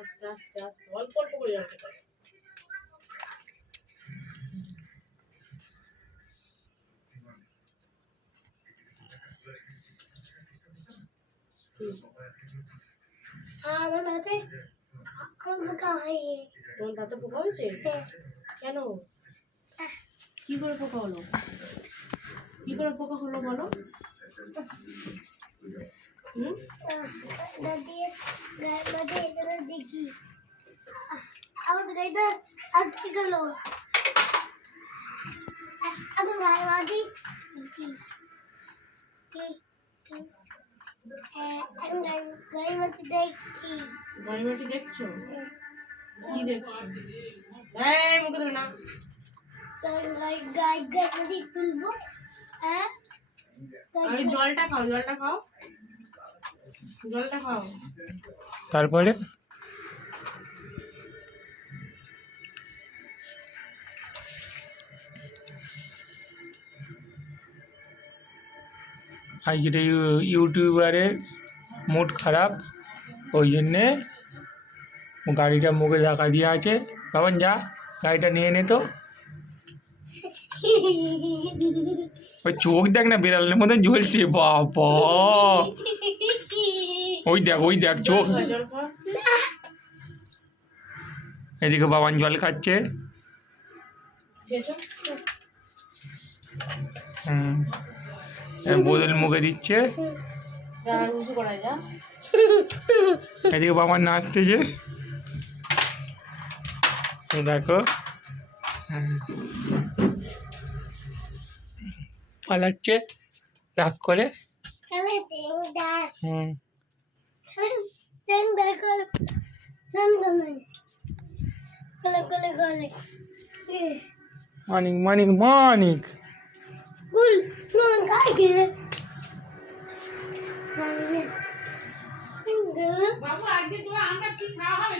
আস্তে আস্তে আস্তে অল্প অল্প করে জল খেতে হবে। তোমার দাঁতে পোকা হয়েছে? কেন? কি করে পোকা হলো? কি করে পোকা হলো বলো? দেখি আমাদের গাড়িটা আটকে গেল। এখন গাড়ি মাটি গাড়ি মাটি দেখছি। গাড়ি মাটি দেখছো? কি দেখছো? এই মুখে দেবে না। গাড়ি তুলবো। হ্যাঁ জলটা খাও, জলটা খাও, জলটা খাও। তারপরে আজকের ইউটিউবারের মুড খারাপ, ওই জন্যে গাড়িটা মুখে ঢাকা দিয়ে আছে। বাবান যা গাড়িটা নিয়ে নে তো। ওই চোখ দেখ না বিড়ালের মতন জ্বলছে বাবা। ওই দেখ চোখ। জল খাও। এদিকে বাবান জল খাচ্ছে। খেয়েছো? বোতল মুখে দিচ্ছে। যা উঁচু করায় যা। এদিকে বাবান নাচতেছে দেখো। পালাচ্ছে রাগ করে। মানিক মানিক মানিক বাবু আজকে তোরা আমরা কি খাওয়া হবে?